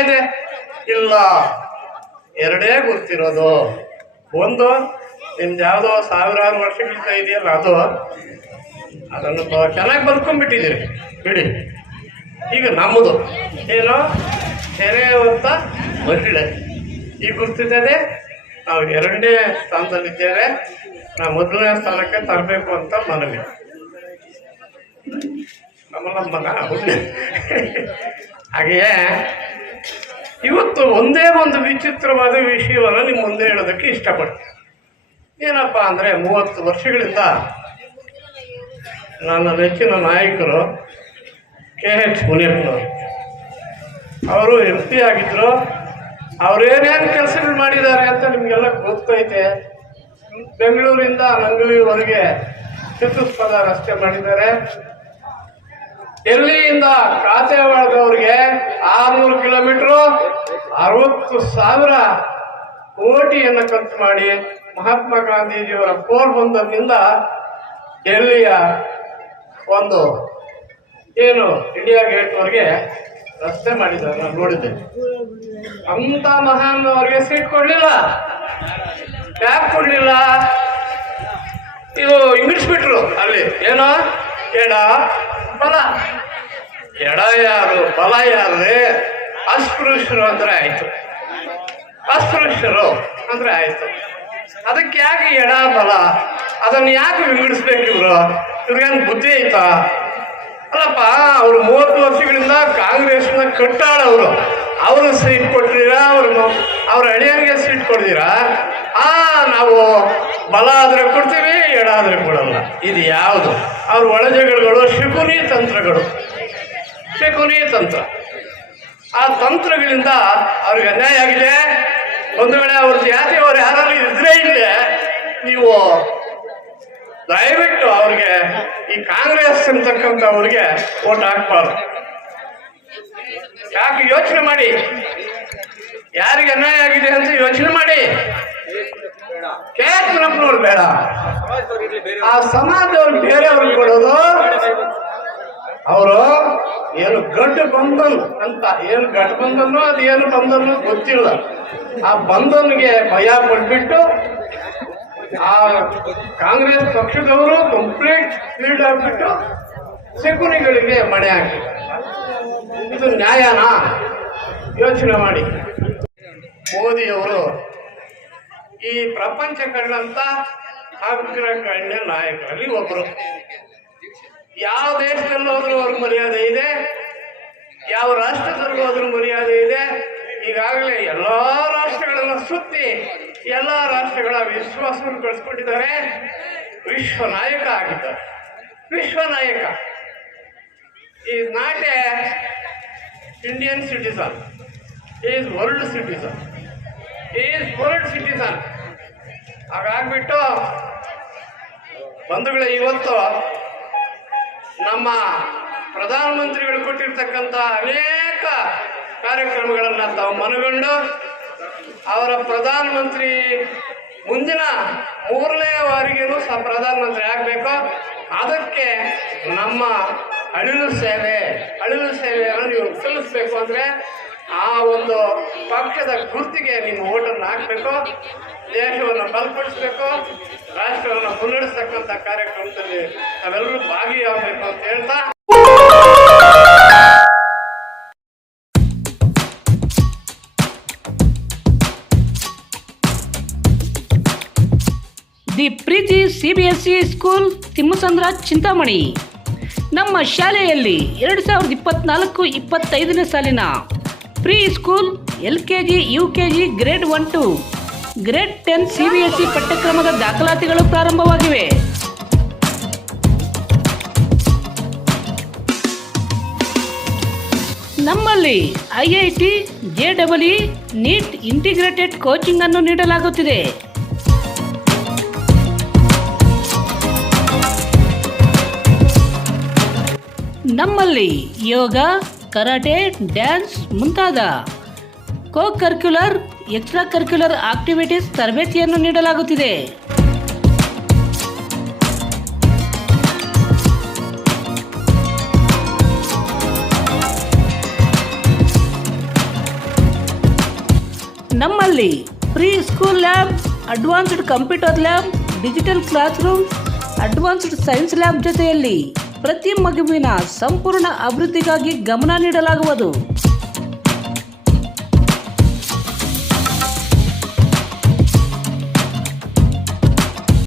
ಇದೆ ಇಲ್ಲ. ಎರಡೇ ಗುರ್ತಿರೋದು ಒಂದು, ನಿಮ್ದು ಯಾವುದೋ ಸಾವಿರಾರು ವರ್ಷಗಳಿಂದ ಇದೆಯಲ್ಲ ಅದು? ಅದನ್ನು ಚೆನ್ನಾಗಿ ಬರ್ಕೊಂಡ್ಬಿಟ್ಟಿದ್ದೀರಿ. ಬಿಡಿ. ಈಗ ನಮ್ಮದು. ಏನು? ಅಂತ ಮಹಿಳೆ ಈ ಗುರ್ತಿದ್ದೇನೆ ನಾವು ಎರಡನೇ ಸ್ಥಾನದಲ್ಲಿದ್ದೇವೆ. ನಾವು ಮೊದಲನೇ ಸ್ಥಾನಕ್ಕೆ ತರಬೇಕು ಅಂತ ಮನವಿ. ನಮ್ಮ ಹುಣ್ಣೆ ಹಾಗೆಯೇ ಇವತ್ತು ಒಂದೇ ಒಂದು ವಿಚಿತ್ರವಾದ ವಿಷಯವನ್ನು ನಿಮ್ಮ ಮುಂದೆ ಹೇಳೋದಕ್ಕೆ ಇಷ್ಟಪಡ್ತೀನಿ. ಏನಪ್ಪ ಅಂದರೆ ಮೂವತ್ತು ವರ್ಷಗಳಿಂದ ನನ್ನ ನೆಚ್ಚಿನ ನಾಯಕರು ಕೆ ಎಚ್ ಮುನಿಯಪ್ಪನವರು. ಅವರು ಎಂ ಪಿ ಆಗಿದ್ದರು ಅವರೇನೇನು ಕೆಲಸಗಳು ಮಾಡಿದ್ದಾರೆ ಅಂತ ನಿಮಗೆಲ್ಲ ಗೊತ್ತೈತೆ. ಬೆಂಗಳೂರಿಂದ ಮಂಗಳೂರುವರೆಗೆ ಚತುಷ್ಪದ ರಸ್ತೆ ಮಾಡಿದ್ದಾರೆ. ಎಲ್ಲಿಯಿಂದ ಕಾತೆವಾಡದವ್ರಿಗೆ ಆರ್ನೂರು ಕಿಲೋಮೀಟ್ರು ಅರವತ್ತು ಸಾವಿರ ಕೋಟಿಯನ್ನು ಖರ್ಚು ಮಾಡಿ ಮಹಾತ್ಮ ಗಾಂಧೀಜಿಯವರ ಪೋರ್ಬಂದರ್ನಿಂದ ಡೆಲ್ಲಿಯ ಒಂದು ಏನು ಇಂಡಿಯಾ ಗೇಟ್ವರೆಗೆ ರಸ್ತೆ ಮಾಡಿದ್ದಾರೆ, ನಾನು ನೋಡಿದ್ದೆ ಅಂತ ಮಹಾನ್ ಅವ್ರಿಗೆ ಸೀಟ್ ಕೊಡ್ಲಿಲ್ಲ. ಯಾಕೆ ಕೊಡ್ಲಿಲ್ಲ. ಇದು ಇಂಗ್ಲಿಷ್ ಬಿಟ್ರು ಅಲ್ಲಿ. ಏನೋ? ಎಡ ಬಲ ಎಡ ಯಾರು, ಬಲ ಯಾರೇ ಅಸ್ಪೃಶ್ಯರು ಅಂದ್ರೆ ಆಯ್ತು. ಅಸ್ಪೃಶ್ಯರು ಅಂದ್ರೆ ಆಯ್ತು. ಅದಕ್ಕೆ ಯಾಕೆ ಎಡ ಬಲ? ಅದನ್ನು ಯಾಕೆ ವಿಂಗಡಿಸ್ಬೇಕು ಇವರು? ಇವ್ರಿಗೇನು ಬುದ್ಧಿ ಐತಾ ಅಲ್ಲಪ್ಪ, ಅವರು ಮೂವತ್ತು ವರ್ಷಗಳಿಂದ ಕಾಂಗ್ರೆಸ್ನ ಕಟ್ಟಾಳವರು ಅವರು. ಸೀಟ್ ಕೊಟ್ಟಿದ್ದೀರಾ? ಅವ್ರನ್ನು ಅವ್ರ ಅಳಿಯರಿಗೆ ಸೀಟ್ ಕೊಡ್ತೀರಾ? ಆ, ನಾವು ಬಲ ಆದರೆ ಕೊಡ್ತೀವಿ, ಎಡ ಆದರೆ ಕೊಡಲ್ಲ. ಇದು ಯಾವುದು? ಅವ್ರ ಒಳಜಗಳಗಳು ಶಕುನಿ ತಂತ್ರಗಳು. ಶಕುನಿ ತಂತ್ರ. ಆ ತಂತ್ರಗಳಿಂದ ಅವ್ರಿಗೆ ಅನ್ಯಾಯ ಆಗಿದೆ. ಒಂದು ವೇಳೆ ಅವ್ರ ಜಾತಿಯವರು ಯಾರಾದ್ರೂ ಇದ್ರೆ ಇಲ್ಲೇ, ನೀವು ದಯವಿಟ್ಟು ಅವ್ರಿಗೆ ಈ ಕಾಂಗ್ರೆಸ್ ಅಂತಕ್ಕಂಥವ್ರಿಗೆ ಓಟ್ ಹಾಕ್ಬಾರ್ದು. ಯಾಕೆ ಯೋಚನೆ ಮಾಡಿ? ಯಾರಿಗೆ ಅನ್ಯಾಯ ಆಗಿದೆ ಅಂತ ಯೋಚನೆ ಮಾಡಿ. ಕೇಳ್ತಿನಪ್ಪನವ್ರು ಬೇಡ. ಆ ಸಮಾಜದವ್ರು ಬೇರೆಯವ್ರಿಗೆ ಕೊಡೋದು. ಅವರು ಏನು ಗಡ್ಡ ಬಂಧನ್ ಅಂತ ಏನು ಗಡ್ ಬಂಧನು ಅದು ಏನು ಬಂಧನೋ ಗೊತ್ತಿಲ್ಲ. ಆ ಬಂಧನ್ಗೆ ಭಯ ಪಟ್ಬಿಟ್ಟು ಆ ಕಾಂಗ್ರೆಸ್ ಪಕ್ಷದವರು ಕಂಪ್ಲೀಟ್ ಫೀಲ್ಡ್ ಆಗ್ಬಿಟ್ಟು ಸಿಕ್ಕುನಿಗಳಿಗೆ ಮಣೆ ಹಾಕಿ. ಇದು ನ್ಯಾಯನಾ? ಯೋಚನೆ ಮಾಡಿ. ಮೋದಿಯವರು ಈ ಪ್ರಪಂಚ ಕಂಡಂತ ಅಗ್ರಗಣ್ಯ ನಾಯಕರಲ್ಲಿ ಒಬ್ಬರು ಯಾವ ದೇಶದಲ್ಲಿ ಹೋದ್ರೂ ಅವ್ರ ಮರ್ಯಾದೆ ಇದೆ, ಯಾವ ರಾಷ್ಟ್ರದಲ್ಲಿ ಹೋದ್ರೂ ಮರ್ಯಾದೆ ಇದೆ. ಈಗಾಗಲೇ ಎಲ್ಲ ರಾಷ್ಟ್ರಗಳನ್ನ ಸುತ್ತಿ ಎಲ್ಲ ರಾಷ್ಟ್ರಗಳ ವಿಶ್ವಾಸವನ್ನು ಗಳಿಸ್ಕೊಂಡಿದ್ದಾರೆ ವಿಶ್ವ ನಾಯಕ ಆಗಿದ್ದಾರೆ. ವಿಶ್ವ ನಾಯಕ. ಈ not Indian citizen is world citizen is world citizen ಹಾಗಾಗ್ಬಿಟ್ಟು ಬಂಧುಗಳೇ, ಇವತ್ತು ನಮ್ಮ ಪ್ರಧಾನಮಂತ್ರಿಗಳು ಕೊಟ್ಟಿರ್ತಕ್ಕಂಥ ಅನೇಕ ಕಾರ್ಯಕ್ರಮಗಳನ್ನು ತಾವು ಮನಗಂಡು ಅವರ ಪ್ರಧಾನಮಂತ್ರಿ ಮುಂದಿನ ಮೂರನೇ ವಾರಿಗೇನು ಸಹ ಪ್ರಧಾನಮಂತ್ರಿ ಆಗಬೇಕು. ಅದಕ್ಕೆ ನಮ್ಮ ಅಳಿಲು ಸೇವೆ, ಅಳಿಲು ಸೇವೆಯನ್ನು ನೀವು ಸಲ್ಲಿಸಬೇಕು ಅಂದರೆ ಆ ಒಂದು ಪಕ್ಷದ ಗುರುತಿಗೆ ನಿಮ್ಮ ಓಟನ್ನು ಹಾಕಬೇಕು. ದೇಶವನ್ನು ಬಲಪಡಿಸಬೇಕು, ರಾಷ್ಟ್ರವನ್ನು ಮುನ್ನಡೆಸ್ತಕ್ಕಂಥ ಕಾರ್ಯಕ್ರಮದಲ್ಲಿ ನಾವೆಲ್ಲರೂ ಭಾಗಿಯಾಗಬೇಕು ಅಂತ ಹೇಳ್ತಾ the Preethi C B S E school Thimmasandra Chintamani. ನಮ್ಮ ಶಾಲೆಯಲ್ಲಿ ಎರಡು ಸಾವಿರದ ಇಪ್ಪತ್ನಾಲ್ಕು ಇಪ್ಪತ್ತೈದನೇ ಸಾಲಿನ pre school L K G, U K G, grade one two. Grade ten CBSE ಪಠ್ಯಕ್ರಮದ ದಾಖಲಾತಿಗಳು ಪ್ರಾರಂಭವಾಗಿವೆ. ನಮ್ಮಲ್ಲಿ I I J double E, NEET integrated coaching ಅನ್ನು ನೀಡಲಾಗುತ್ತಿದೆ. ನಮ್ಮಲ್ಲಿ ಯೋಗ, ಕರಾಟೆ, ಡ್ಯಾನ್ಸ್ ಮುಂತಾದ ಕೋ ಕರ್ಕ್ಯುಲರ್ ಎಕ್ಸ್ಟ್ರಾ ಕರ್ಕ್ಯುಲರ್ ಆಕ್ಟಿವಿಟೀಸ್ ತರಬೇತಿಯನ್ನು ನೀಡಲಾಗುತ್ತಿದೆ. ನಮ್ಮಲ್ಲಿ pre school lab, advanced computer lab, digital classroom advanced science lab ಜೊತೆಯಲ್ಲಿ ಪ್ರತಿ ಮಗುವಿನ ಸಂಪೂರ್ಣ ಅಭಿವೃದ್ಧಿಗಾಗಿ ಗಮನ ನೀಡಲಾಗುವುದು.